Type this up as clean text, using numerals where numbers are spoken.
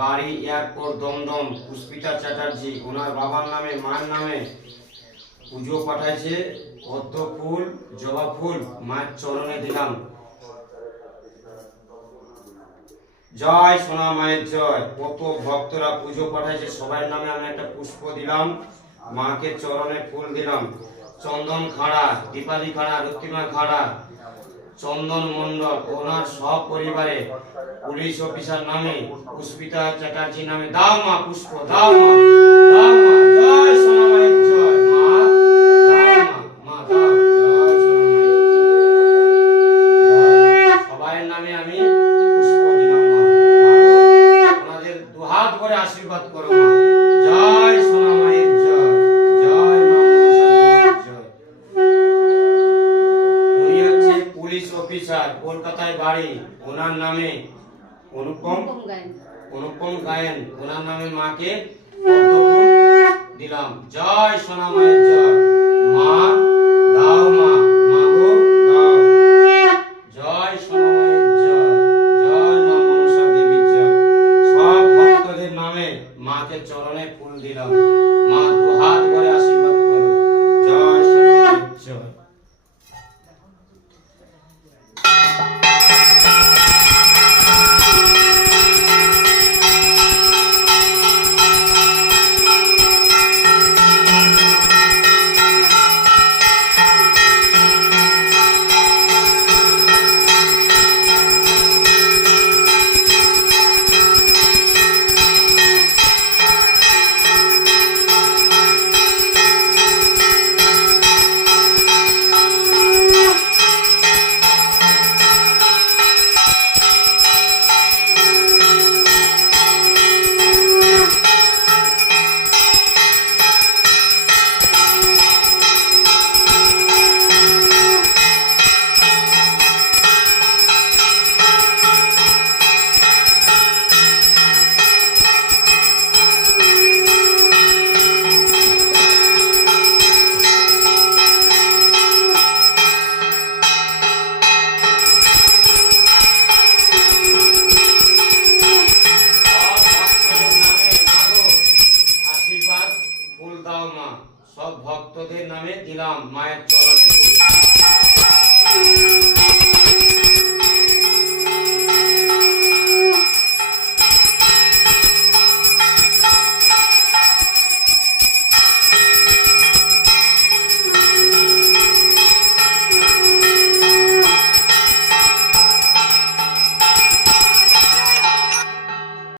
বাড়ি এয়ারপোর্ট দমদম পুষ্পিতা চ্যাটার্জি, ওনার বাবার নামে মায়ের নামে পুজো পাঠাইছে। পদ্ম ফুল জবা ফুল মায়ের চরণে দিলাম। জয় সোনা মায়ের জয়। কত ভক্তরা পুজো পাঠাইছে, সবার নামে আমি একটা পুষ্প দিলাম, মাকে চরণে ফুল দিলাম। চন্দন খাড়া, দীপালি খাড়া, রক্তিমা খাড়া, চন্দন মন্ডল, ওনার সব পরিবারে পুলিশ অফিসার নামে পুষ্পিতা চ্যাটার্জি নামে দাও মা পুষ্প, দাও মা, দাও মা। জয় সোনা মায়ের জয়। মা দাও মা, মা দাও। জয় সোনা মায়ের জয়। সবার নামে আমি পুষ্প দিলাম মা। ওনাদের দুহাত করে আশীর্বাদ করো মা। জয় সোনা মায়ের জয়। জয় মা মনসা দেবীর জয়। উনি হচ্ছে পুলিশ অফিসার, কলকাতায় বাড়ি, ওনার নামে অনুপম গায়েন, ওনার নামে মাকে পদ্ম ফুল দিলাম। জয় সোনা মায়ের জয়। মা দাও মা, মা গো দাও। জয় সোনা মায়ের জয়। জয় মা মনসা দেবীর জয়। সব ভক্তদের নামে মাকে চরণে ফুল দিলাম। মা দুহাত করে আশীর্বাদ করো। জয় সোনা মায়ের জয়। সব ভক্তদের নামে দিলাম মায়ের চরণে ফুল।